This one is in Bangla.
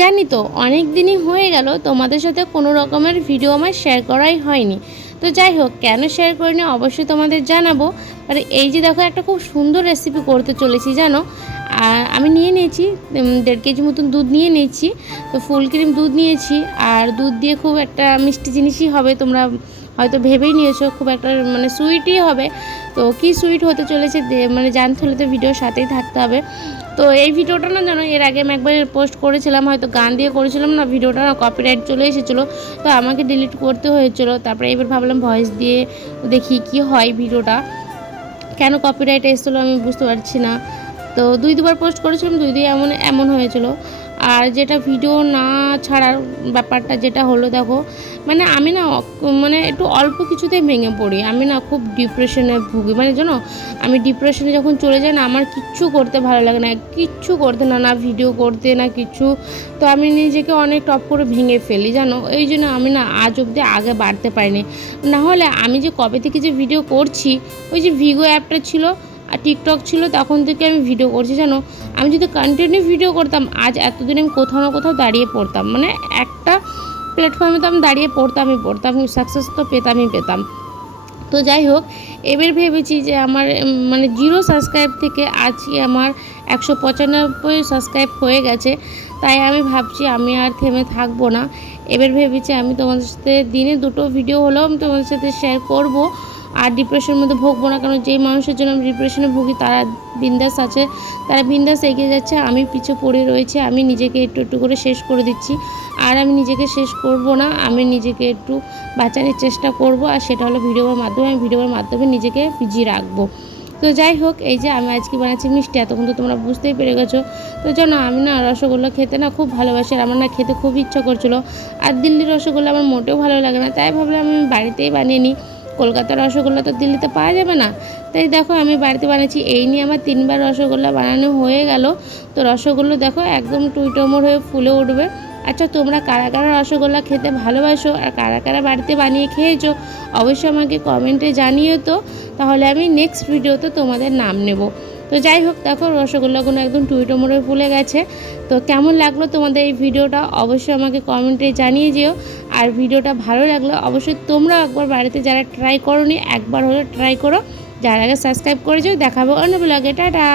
জানি তো অনেক দিনই হয়ে গেল তোমাদের সাথে কোনো রকমের ভিডিও আমার শেয়ার করাই হয়নি। তো যাই হোক, কেন শেয়ার করিনি অবশ্যই তোমাদের জানাবো। আর এই যে দেখো, একটা খুব সুন্দর রেসিপি করতে চলেছি জানো। আমি নিয়ে নিয়েছি 1.5 কেজি মতন দুধ নিয়ে নিয়েছি। তো ফুল ক্রিম দুধ নিয়েছি, আর দুধ দিয়ে খুব একটা মিষ্টি জিনিসই হবে, তোমরা হয়তো ভেবেই নিয়েছো খুব একটা মানে সুইটই হবে। তো কি সুইট হতে চলেছে মানে জানতে হলে তো ভিডিওর সাথেই থাকতে হবে। তো এই ভিডিওটা না জানো, এর আগে আমি একবার পোস্ট করেছিলাম, হয়তো গান দিয়ে করেছিলাম না, ভিডিওটা না কপিরাইট চলে এসেছিলো। তো আমাকে ডিলিট করতে হয়েছিলো। তারপরে এবার ভাবলাম ভয়েস দিয়ে দেখি কি হয় ভিডিওটা, কেন কপিরাইট এসেছিলো আমি বুঝতে পারছি না। তো দুবার পোস্ট করেছিলাম, দুই এমন এমন হয়েছিল। আর যেটা ভিডিও না ছাড়ার ব্যাপারটা যেটা হলো দেখো, মানে আমি না মানে একটু অল্প কিছুতেই ভেঙে পড়ি। আমি না খুব ডিপ্রেশনে ভুগি, মানে জানো আমি ডিপ্রেশনে যখন চলে যাই না, আমার কিচ্ছু করতে ভালো লাগে না, কিচ্ছু করতে না ভিডিও করতে না কিছু। তো আমি নিজেকে অনেক টপ করে ভেঙে ফেলি জানো। এই জন্য আমি না আজ অবধি আগে বাড়তে পারিনি। না হলে আমি যে কবে থেকে যে ভিডিও করছি, ওই যে ভিগো অ্যাপটা ছিল আর টিকটক ছিল, তখন থেকে আমি ভিডিও করছি জানো। আমি যদি কন্টিনিউ ভিডিও করতাম, আজ এতদিন আমি কোথাও না কোথাও দাঁড়িয়ে পড়তাম, মানে একটা প্ল্যাটফর্মে তো আমি দাঁড়িয়ে পড়তাম সাকসেস তো পেতাম। তো যাই হোক, এবার ভেবেছি যে আমার মানে 0 সাবস্ক্রাইব থেকে আজকে আমার 195 সাবস্ক্রাইব হয়ে গেছে। তাই আমি ভাবছি আমি আর থেমে থাকবো না। এবার ভেবেছি আমি তোমাদের সাথে দিনে 2টো ভিডিও হলেও আমি তোমাদের সাথে শেয়ার করব। আর ডিপ্রেশনের মধ্যে ভুগবো না, কারণ যেই মানুষের জন্য আমি ডিপ্রেশনে ভুগি তারা বিন্দাস আছে, তারা বিন্দাস এগিয়ে যাচ্ছে, আমি পিছু পড়ে রয়েছি। আমি নিজেকে একটু একটু করে শেষ করে দিচ্ছি। আর আমি নিজেকে শেষ করব না, আমি নিজেকে একটু বাঁচানোর চেষ্টা করব। আর সেটা হলো ভিডিওর মাধ্যমে, আমি ভিডিওর মাধ্যমে নিজেকে ভিজিয়ে রাখবো। তো যাই হোক, এই যে আমি আজকে বানাচ্ছি মিষ্টি, এতক্ষণ তো তোমরা বুঝতেই পেরে গেছো। তো জানো আমি না রসগোল্লা খেতে না খুব ভালোবাসি, আর আমার না খেতে খুব ইচ্ছা করছিলো। আর দিল্লির রসগোল্লা আমার মোটেও ভালো লাগে না, তাই ভাবলাম আমি বাড়িতেই বানিয়ে নিই। কলকাতার রসগোল্লা তো দিল্লিতে পাওয়া যাবে না, তাই দেখো আমি বাড়িতে বানিয়েছি। এই নিয়ে আমার 3বার রসগোল্লা বানানো হয়ে গেল। তো রসগোল্লা দেখো একদম টুইটমোর হয়ে ফুলে উঠবে। আচ্ছা, তোমরা কারা কারা রসগোল্লা খেতে ভালোবাসো আর কারা কারা বাড়িতে বানিয়ে খেয়েছো অবশ্যই আমাকে কমেন্টে জানিও তো, তাহলে আমি নেক্সট ভিডিওতে তোমাদের নাম নেব। তো যাই হোক, দেখো রসগোল্লাগুলো একদম টুইটমোড়ে ফুলে গেছে। তো কেমন লাগলো তোমাদের এই ভিডিওটা অবশ্যই আমাকে কমেন্টে জানিয়ে যেও। আর ভিডিওটা ভালো লাগলে অবশ্যই তোমরা একবার বাড়িতে যারা ট্রাই করোনি একবার হলে ট্রাই করো। যারা আগে সাবস্ক্রাইব করেছো, দেখাবো অন্য ব্লগে। টাটা।